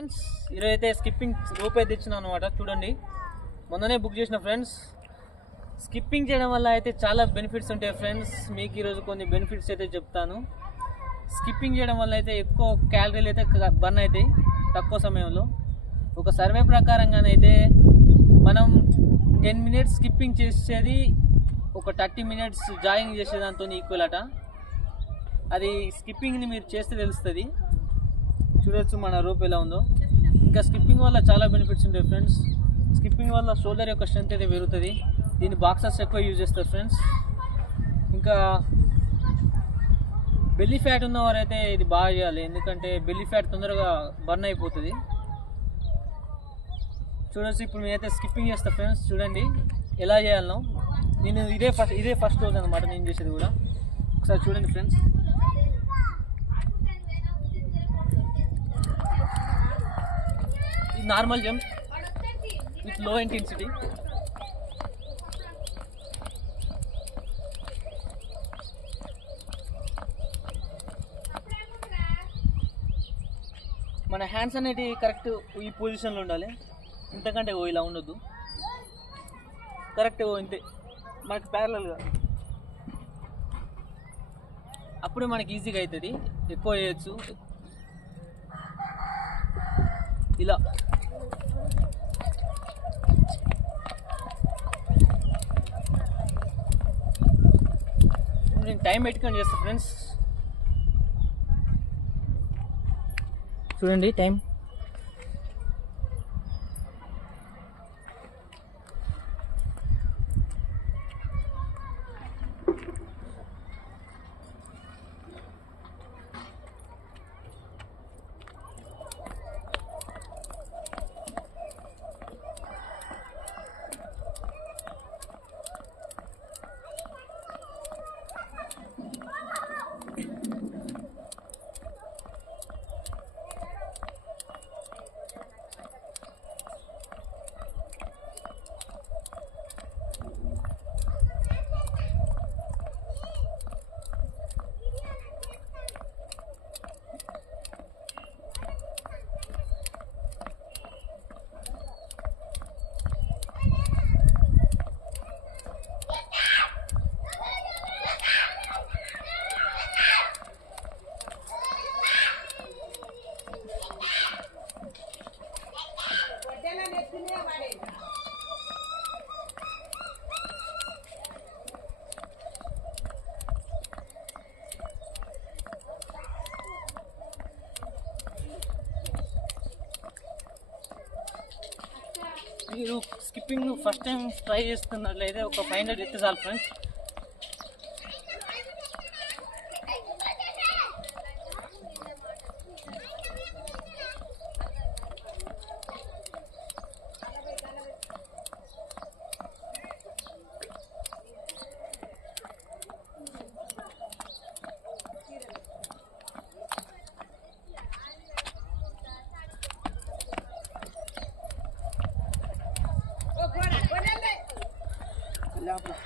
Friends ఈరోజు అయితే skipping రూప్ అయితే ఇచ్చినాను అనమాట చూడండి. మొన్ననే బుక్ చేసిన ఫ్రెండ్స్. స్కిప్పింగ్ చేయడం వల్ల అయితే చాలా బెనిఫిట్స్ ఉంటాయి ఫ్రెండ్స్. మీకు ఈరోజు కొన్ని బెనిఫిట్స్ అయితే చెప్తాను. స్కిప్పింగ్ చేయడం వల్ల అయితే ఎక్కువ క్యాలరీలు అయితే బర్న్ అవుతాయి తక్కువ సమయంలో. ఒక సర్వే ప్రకారంగానైతే మనం టెన్ మినిట్స్ స్కిప్పింగ్ చేసేది ఒక థర్టీ మినిట్స్ జాగింగ్ చేసేదాంతో ఈక్వల్ అట. అది స్కిప్పింగ్ని మీరు చేస్తే తెలుస్తుంది. చూడొచ్చు మన రూప్ ఎలా ఉందో. ఇంకా స్కిప్పింగ్ వల్ల చాలా బెనిఫిట్స్ ఉంటాయి ఫ్రెండ్స్. స్కిప్పింగ్ వల్ల షోల్డర్ యొక్క స్ట్రెంత్ అయితే పెరుగుతుంది. దీన్ని బాక్సర్స్ ఎక్కువ యూజ్ చేస్తారు ఫ్రెండ్స్. ఇంకా బెల్లీ ఫ్యాట్ ఉన్నవారైతే ఇది బాగా చేయాలి. ఎందుకంటే బెల్లీ ఫ్యాట్ తొందరగా బర్న్ అయిపోతుంది. చూడొచ్చు ఇప్పుడు నేనైతే స్కిప్పింగ్ చేస్తా ఫ్రెండ్స్. చూడండి ఎలా చేయాలనో. నేను ఇదే ఫస్ట్ ఇదే ఫస్ట్ రోజు అనమాట నేను చేసేది కూడా. ఒకసారి చూడండి friends. Normal jump with low intensity. మన హ్యాండ్స్ అనేది కరెక్ట్ ఈ పొజిషన్లో ఉండాలి. ఇంతకంటే ఓ ఇలా ఉండొద్దు. కరెక్ట్ ఓ ఇంతే. మనకి ప్యారలల్గా అప్పుడే మనకి ఈజీగా అవుతుంది ఎక్కువ చేయొచ్చు. ఇలా. నేను టైం పెట్టుకొని చేస్తాను ఫ్రెండ్స్. చూడండి టైం. మీరు స్కిప్పింగ్ ఫస్ట్ టైం ట్రై చేస్తున్నట్లయితే ఒక ఫైవ్ హండ్రెడ్ ఎత్తే చాలు ఫ్రెండ్స్ ലാഭം